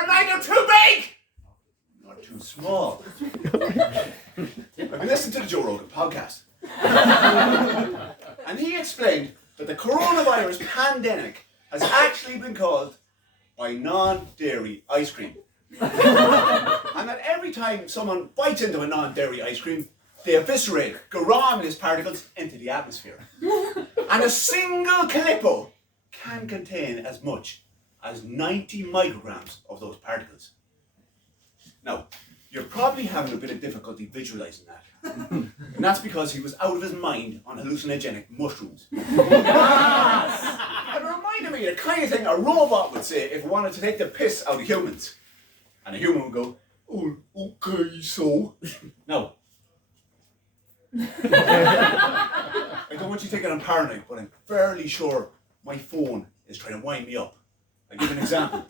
are neither too big nor too small. I've been listening to the Joe Rogan podcast. And he explained that the coronavirus pandemic has actually been caused by non-dairy ice cream. And that every time someone bites into a non-dairy ice cream, they eviscerate gramminous particles into the atmosphere. And a single Calippo can contain as much as 90 micrograms of those particles. Now, you're probably having a bit of difficulty visualizing that. And that's because he was out of his mind on hallucinogenic mushrooms. Yes! It reminded me of the kind of thing a robot would say if it wanted to take the piss out of humans. And a human would go, oh, okay, so. No. I don't want you thinking I'm paranoid, but I'm fairly sure my phone is trying to wind me up. I'll give you an example.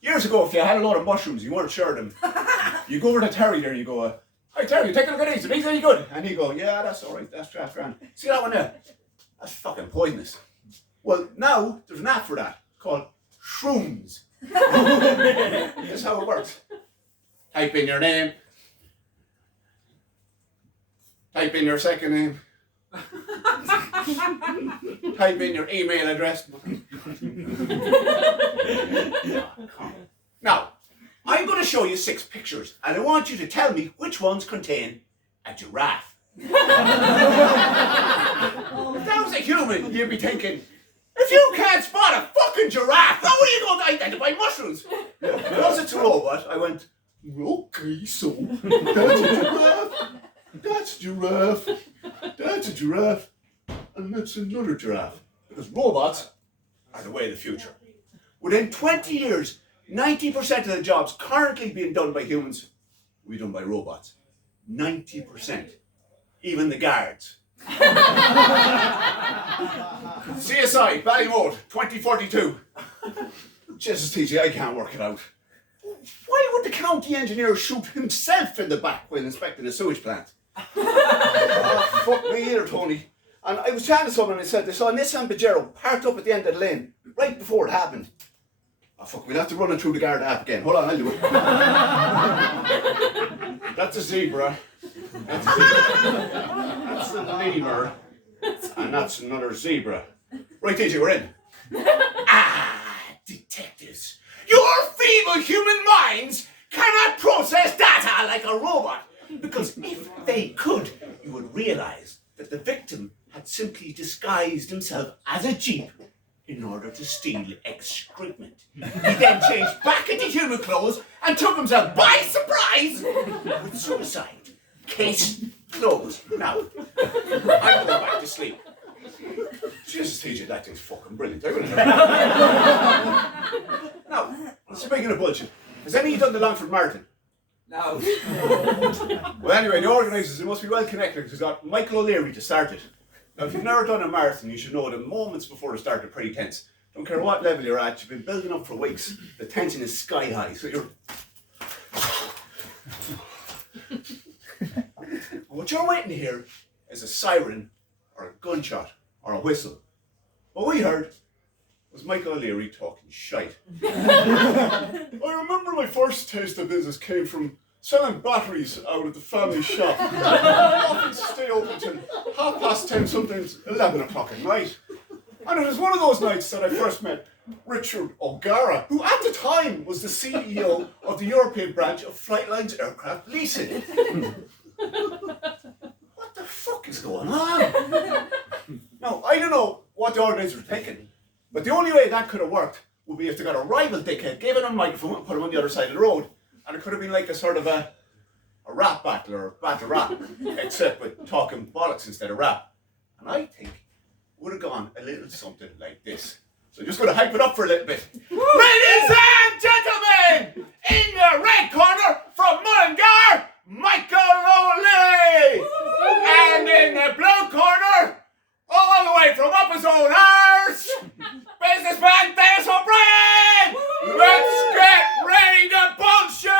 Years ago, if you had a lot of mushrooms, you weren't sure of them, you go over to Terry there and you go, hi Terry, take a look at these, are these any good? And he'd go, yeah, that's alright, that's grand. See that one there? That's fucking poisonous. Well, now there's an app for that called Shrooms. That's how it works. Type in your name, type in your second name, type in your email address. Now, I'm going to show you 6 pictures and I want you to tell me which ones contain a giraffe. If that was a human, you'd be thinking, if you can't spot a fucking giraffe, how are you going to identify mushrooms? Because it's a robot, I went, okay, so that's a giraffe, that's a giraffe, that's a giraffe, and that's another giraffe. Because robots are the way of the future. Within 20 years, 90% of the jobs currently being done by humans will be done by robots. 90%. Even the guards. CSI, Ballymote, 2042. Jesus, TJ, I can't work it out. Why would the county engineer shoot himself in the back while inspecting a sewage plant? Oh, fuck me either, Tony. And I was chatting to someone and they said they saw a Nissan Pajero parked up at the end of the lane right before it happened. Oh fuck, we'll have to run it through the guard app again. Hold on, I'll do it. That's a zebra. That's a zebra. That's a lemur. And that's another zebra. Right, TJ, we're in. Detectives. Your feeble human minds cannot process data like a robot. Because if they could, you would realize that the victim had simply disguised himself as a jeep in order to steal excrement. He then changed back into human clothes and took himself by surprise with suicide. Case closed. Now, I'm going back to sleep. Jesus, TJ, that thing's fucking brilliant. Now, speaking of bullshit, has any of you done the Longford Marathon? No. Well, anyway, the organisers, they must be well connected because they've got Michael O'Leary to start it. Now, if you've never done a marathon, you should know the moments before the start are pretty tense. Don't care what level you're at, you've been building up for weeks. The tension is sky high, so you're... What you're waiting to hear is a siren, or a gunshot, or a whistle. What we heard was Michael O'Leary talking shite. I remember my first taste of business came from selling batteries out of the family shop. I often stay open till 10:30, sometimes 11 o'clock at night. And it was one of those nights that I first met Richard O'Gara, who at the time was the CEO of the European branch of Flightline's aircraft leasing. What the fuck is going on? Now, I don't know what the organisers were thinking, but the only way that could have worked would be if they got a rival dickhead, gave him a microphone and put him on the other side of the road. And it could have been like a sort of a rap battle or a battle rap, except with talking bollocks instead of rap. And I think it would have gone a little something like this. So I'm just going to hype it up for a little bit. Ladies and gentlemen, in the red corner from Mullingar, Michael O'Leary. And in the blue corner, all the way from up his own arse, businessman Denis O'Brien! Let's get ready to bullshit!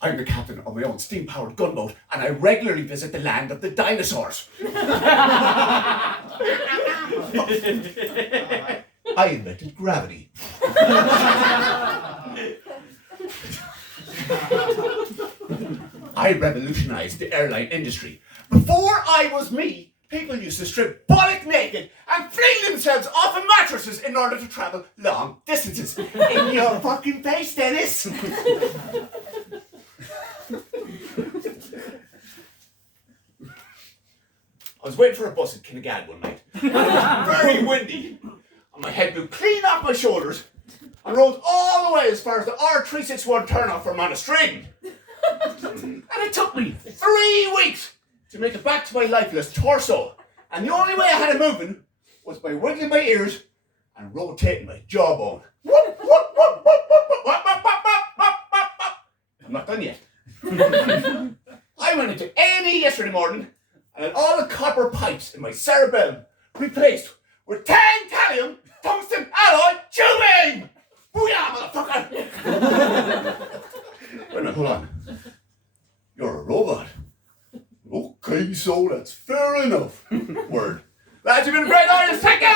I'm the captain of my own steam-powered gunboat, and I regularly visit the land of the dinosaurs. I invented gravity. I revolutionized the airline industry. Before I was me, people used to strip bollock naked and fling themselves off of mattresses in order to travel long distances. In your fucking face, Dennis! I was waiting for a bus at Kinnegad one night. It was very windy. And my head blew clean off my shoulders and rode all the way as far as the R361 turnoff from Monastrigan. And it took me 3 weeks to make it back to my lifeless torso. And the only way I had it moving was by wiggling my ears and rotating my jawbone. I'm not done yet. I went into A&E yesterday morning and had all the copper pipes in my cerebellum replaced with tantallium-tungsten alloy tubing! Booyah, motherfucker! Wait a minute, hold on. You're a robot. Okay, so that's fair enough. Word. Lads, you've been a great audience. Thank you!